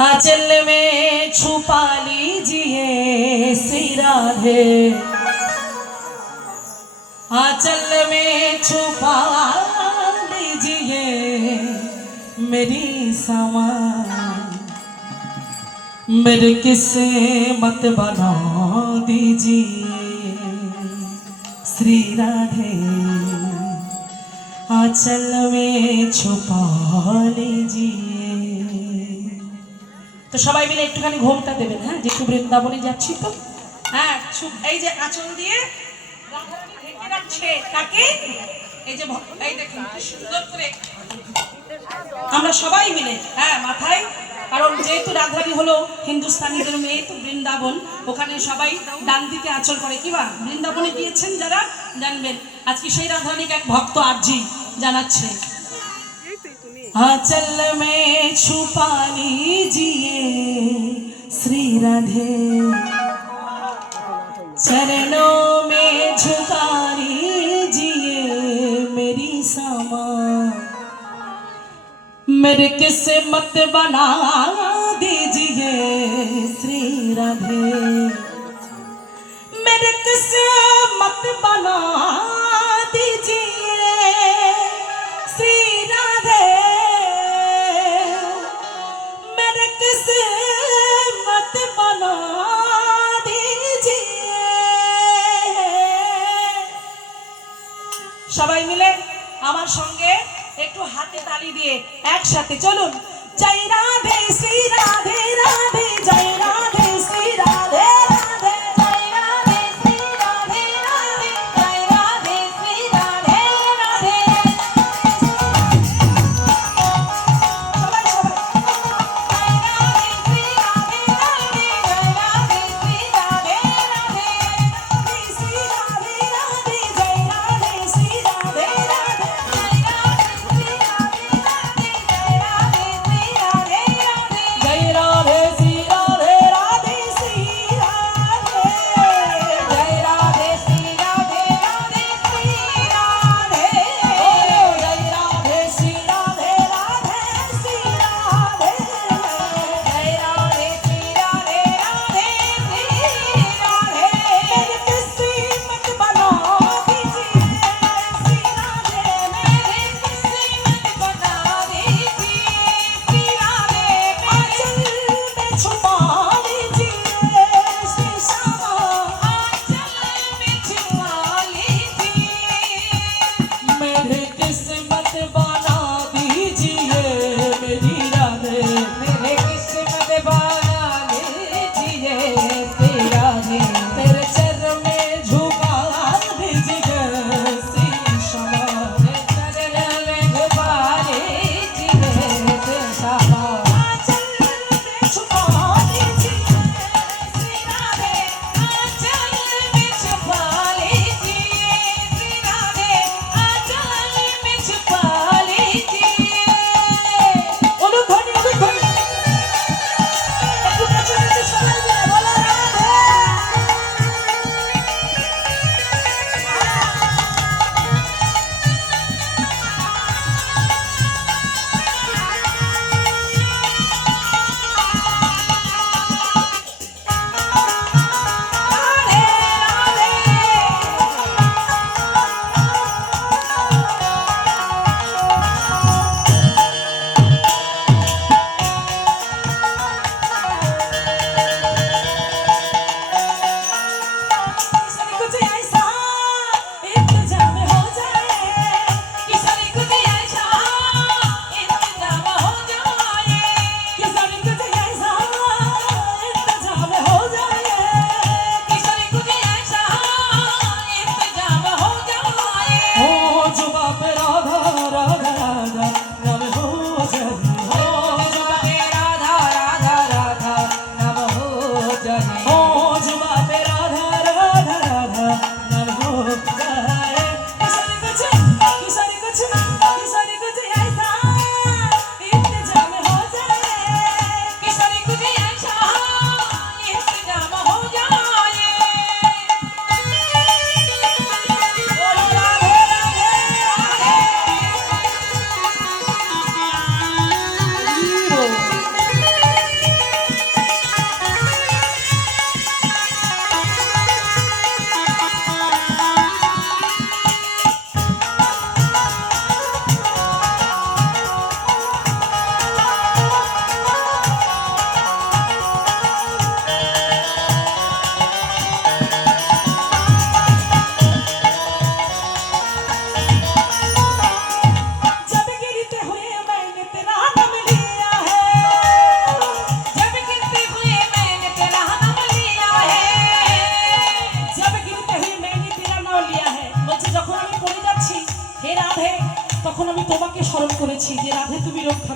आंचल में छुपा लीजिए श्री राधे, आंचल में छुपा लीजिए मेरी समा, मेरे किस्से मत बना दीजिए श्री राधे, आंचल में छुपा लीजिए। तो সবাই মিলে একটুখানি ঘোমটা দেবেন, হ্যাঁ, যেহেতু বৃন্দাবনে যাচ্ছি তো। হ্যাঁ, এই যে আঁচল দিয়ে রাধারানী ঢেকে রাখছে তাকে, এই যে এই দেখুন কি সুন্দর করে আমরা সবাই মিলে, হ্যাঁ, মাথায়, কারণ যেহেতু রাধারানী হলো হিন্দুস্তানিদের মেয়ে, তো বৃন্দাবন, ওখানে সবাই ডান দিকে আঁচল করে। কিবা বৃন্দাবনে গিয়েছেন যারা জানবেন, আজকে সেই রাধারানীকে এক ভক্ত আরজি জানাচ্ছে, आंचल में छुपा लीजिए श्री राधे, चरणों में झुका लीजिए मेरी समा, मेरे किस्मत बना दीजिए श्री राधे, मेरे किस्मत बना दीजिए श्री राधे, मेरे किस्मत बना दीजिए। সবাই মিলে আমার সঙ্গে একটু হাতে তালি দিয়ে একসাথে চলুন, জয় রাধে শ্রী রাধে রাধে, জয় রাধে শ্রী রাধে রাধে, জয় রাধে শ্রী রাধে রাধে, জয় রাধে শ্রী রাধে রাধে। সবাই সবাই জয় রাধে শ্রী রাধে রাধে, জয় রাধে শ্রী রাধে রাধে, রাধে শ্রী রাধে রাধে, জয় রাধে শ্রী রাধে রাধে, জয় রাধে শ্রী রাধে রাধে, জয় রাধে শ্রী রাধে রাধে।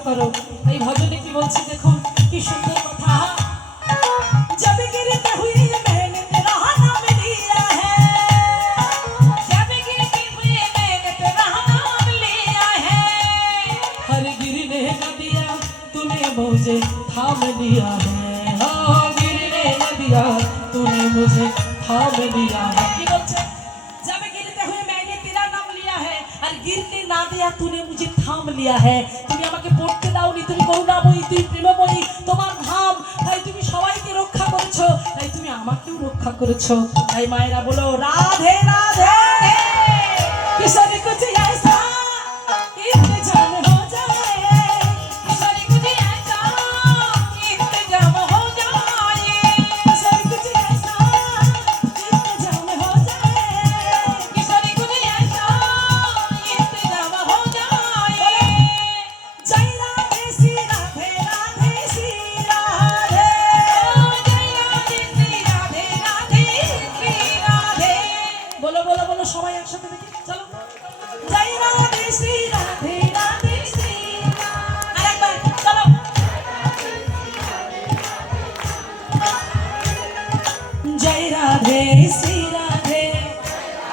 করো। এই ভজনে কি বলছি দেখুন, কি সুন্দর কথা। जब गिरते हुए मैंने तेरा नाम लिया है, जब गिरते हुए मैंने तेरा नाम लिया है, हर गिरने न दिया तूने मुझे थाम लिया है, हाँ गिरने न दिया तूने मुझे थाम लिया है। কি বলছে? जब गिरते हुए मैंने तेरा नाम लिया है, আর गिरने ना दिया तूने मुझे थाम लिया है। তুমি আমাকে পড়তে দাওনি, তুমি করুণাময়ী, তুমি প্রেমময়ী, তোমার ধাম, তাই তুমি সবাইকে রক্ষা করেছো, তাই তুমি আমাকেও রক্ষা করেছো। তাই মায়েরা বলো রাধে রাধে। কিশোরী কুছ ऐसा इंतजाम हो जाए, किशोरी कुछ ऐसा इंतजाम हो जाए, किशोरी कुछ ऐसा इंतजाम हो जाए, किशोरी कुछ ऐसा इंतजाम हो जाए। जय राधे श्री राधे राधे श्री राधे, जय राधे श्री राधे राधे श्री राधे। बोलो बोलो बोलो সবাই একসাথে দেখি, চলো। जय राधे श्री राधे राधे श्री राधे। আরেকবার চলো। जय राधे श्री